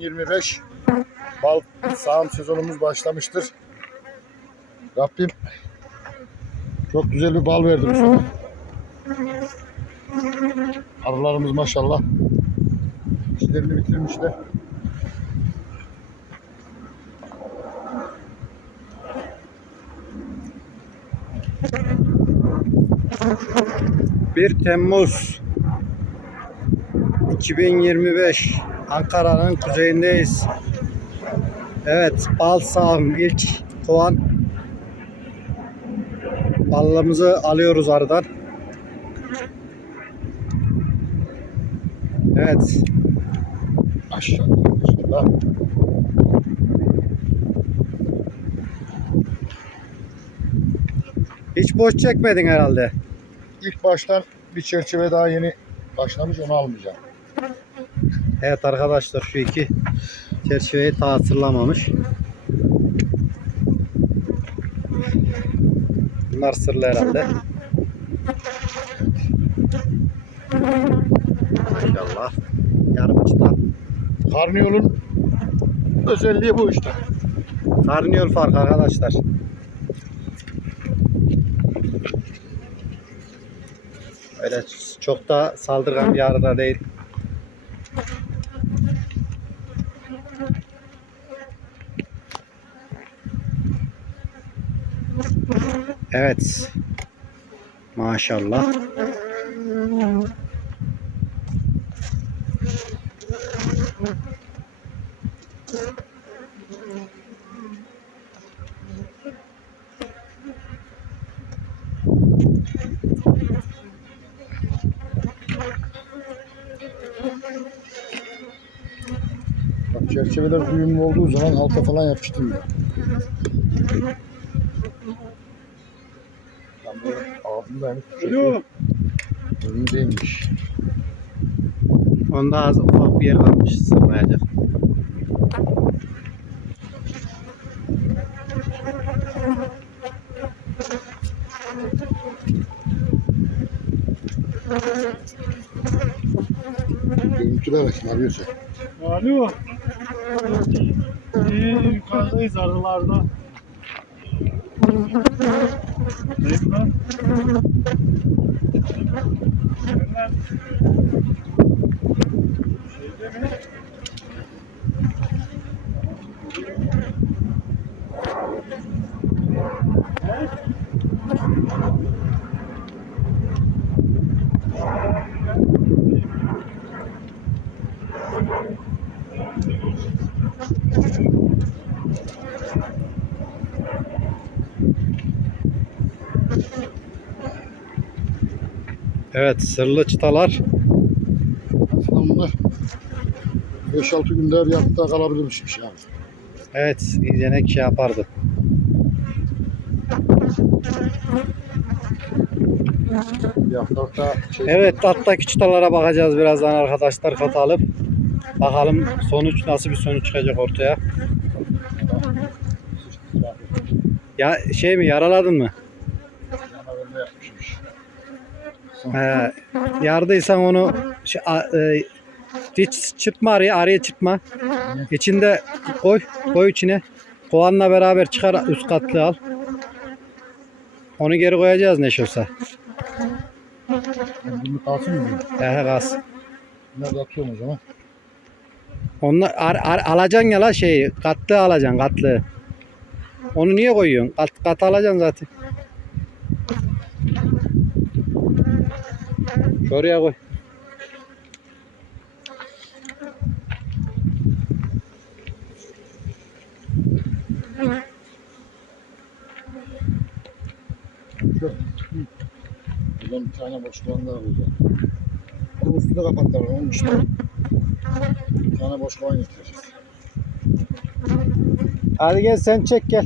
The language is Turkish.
2025 bal sağım sezonumuz başlamıştır. Rabbim çok güzel bir bal verdi bu sene. Arılarımız maşallah işlerini bitirmişler. Bir Temmuz 2025 Ankara'nın kuzeyindeyiz. Evet, bal sağım ilk kovan. Balımızı alıyoruz aradan. Evet, Aşağı hiç boş çekmedin herhalde. İlk baştan bir çerçeve daha yeni başlamış onu almayacağım. Evet arkadaşlar şu iki çerçeveyi ta hatırlamamış. Bunlar sırlı herhalde. Maşallah. Yarım çıta. Karnıyolun özelliği bu işte. Karnıyol fark arkadaşlar. Öyle çok da saldırgan bir arada değil. Evet. Maşallah. Bak çerçeveler uyumlu olduğu zaman halka falan yapıştırmıyor. Ben böyle ağzımda hani Alo. önündeymiş. Onda az ufak bir yer kalmış sırmayacak. Görüntüler bakayım arıyorsa. Alo. İyi yukarıdayız arılarda. Neyim lan? Nereden? Şeyde mi? Evet sırlı çıtalar. Aslında bunlar 5-6 günde her yapıda kalabilirmiş yani. Evet iyice şey yapardı. Şey, Evet alttaki çıtalara bakacağız birazdan arkadaşlar katalım. Bakalım sonuç nasıl bir sonuç çıkacak ortaya. Ya şey mi yaraladın mı? He, yardıysan onu şey, a- e, hiç çırpma araya, araya çırpma. İçinde koy, koy içine. Kovanla beraber çıkar üst katlı al. Onu geri koyacağız ne olsa. Yani bunu kalsın mı? diyor. He he gaz. Bunları da atıyorum o zaman. Onlar ar, ar, alacaksın ya la şeyi, katlı alacaksın katlı. Onu niye koyuyorsun? Kat, kat alacaksın zaten. Şuraya koy. Buradan bir tane boş kovan daha bulacağım. Bunun üstünde kapaklar var. Onun işte. Bir tane boş kovan getireceğiz. Hadi gel sen çek gel.